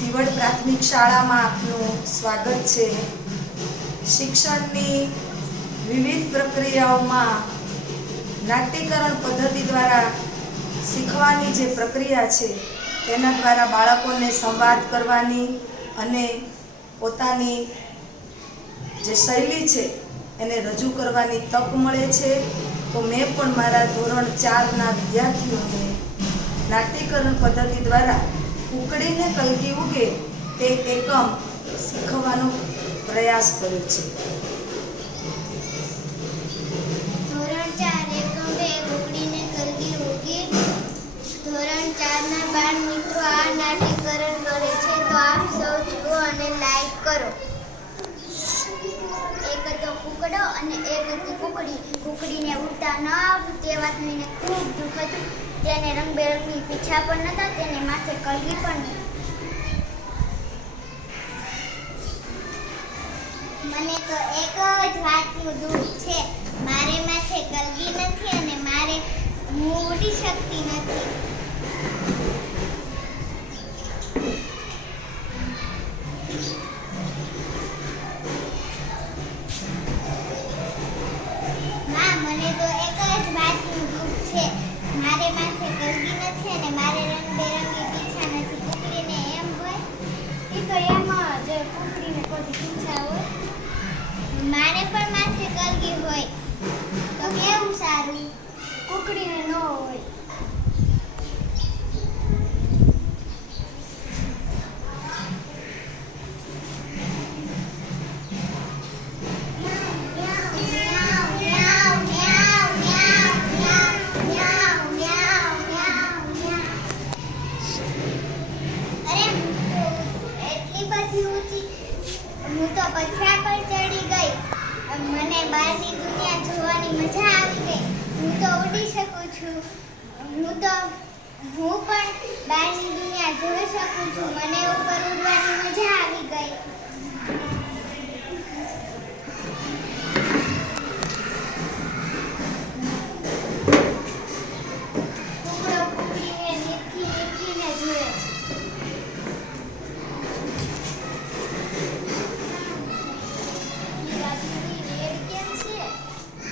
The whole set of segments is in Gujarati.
સિવડ પ્રાથમિક શાળામાં આપનું સ્વાગત છે. શિક્ષણની વિવિધ પ્રક્રિયાઓમાં નાટ્યકરણ પદ્ધતિ દ્વારા શીખવાની જે પ્રક્રિયા છે તેના દ્વારા બાળકોને સંવાદ કરવાની અને પોતાની જે શૈલી છે એને રજૂ કરવાની તક મળે છે. તો મેં પણ મારા ધોરણ 4ના વિદ્યાર્થીઓને નાટ્યકરણ પદ્ધતિ દ્વારા ઉકળીને કલગી ઉગે તે એકમ શીખવવાનો પ્રયાસ કર્યો છે. ધોરણ 4 એકમ 2 ઉકળીને કલગી ઉગે. ધોરણ 4ના બાળ મિત્રો આ નાટ્યકરણ કરે છે, તો આપ સૌ જુઓ અને લાઈક કરો. એક હતો કુકડો અને એક હતી કુકડી. કુકડીને ઉડતા ન આવતું તે વાતનું એને ખૂબ દુઃખ હતું. તેને રંગબેરંગી પીછા પણ નહોતા, તેને માથે કલગી પણ નહોતી. મને તો એક જ વાતનું દુઃખ છે, મારે માથે કલગી નથી અને મારે હું ઉડી શકતી નથી. મને તો એક જ વાતનું દુઃખ છે, મારે માથે કલગી નથી અને મારે રંગબેરંગી પીછા નથી. કુકડીને એમ હોય એ તો એમાં જ કુકડીને કોઈ પીછા હોય, મારે પણ માથે કલગી હોય તો કેવું સારું, કુકડીને ન હોય. હું તો પથરા પર ચડી ગઈ. મને બહારની દુનિયા જોવાની મજા આવી ગઈ. હું તો ઉડી શકું છું. હું પણ બહારની દુનિયા જોઈ શકું છું. મને ઉપર ઉડવાની મજા આવી ગઈ. કુકડો કુકડીને નીચીને જોયે છે.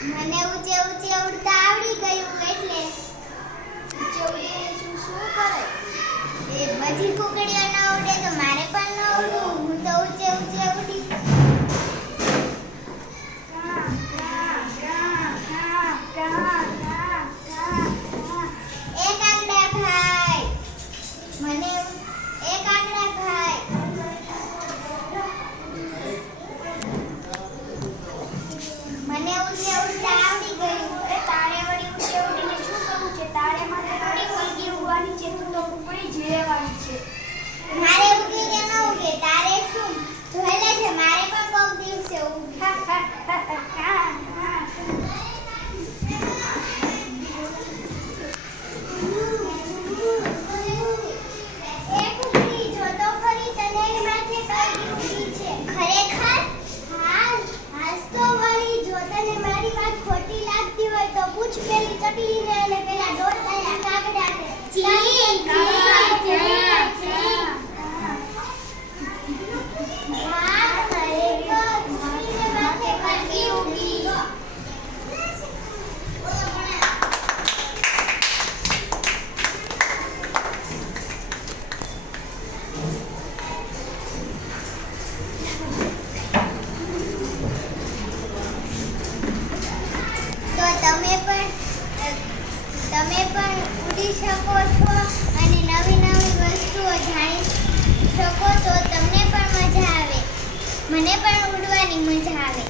મને ઊંચે ઊંચે ઉડતા આવડી ગયું, એટલે ઊંચે ઉડીને શું કરે? એ બધી કુકડીઓ ન ઉડે તો મારે પણ ન ઉડવું. હું તો ઊંચે ઊંચે ઉડી. એ કાગડા ભાઈ, મને એ કાગડા ભાઈ, મને ઊંચે ઉડતા આવડી ગયું. તારે વળી ઊંચે ઉડીને શું કરવું છે? તારે માથે થોડી કલગી ઉડવાની છે, તું તો કુકડી જ રહેવાની છે. મારે ઉડીને ન ઉડે, તારે શું જોઈ લે છે? મારે પણ કોક દિવસે એ કુકડી જો તો ખરી, તને માથે કલગી ઉડી છે ખરેખર? આજ તો વળી જો તને મારી વાત ખોટી લાગતી હોય તો પૂછ પેલી ચકલીને અને પેલા દોડતા કાગડાને. તમે પણ ઉડી શકો છો અને નવી નવી વસ્તુઓ જાણી શકો તો તમને પણ મજા આવે. મને પણ ઉડવાની મજા આવે.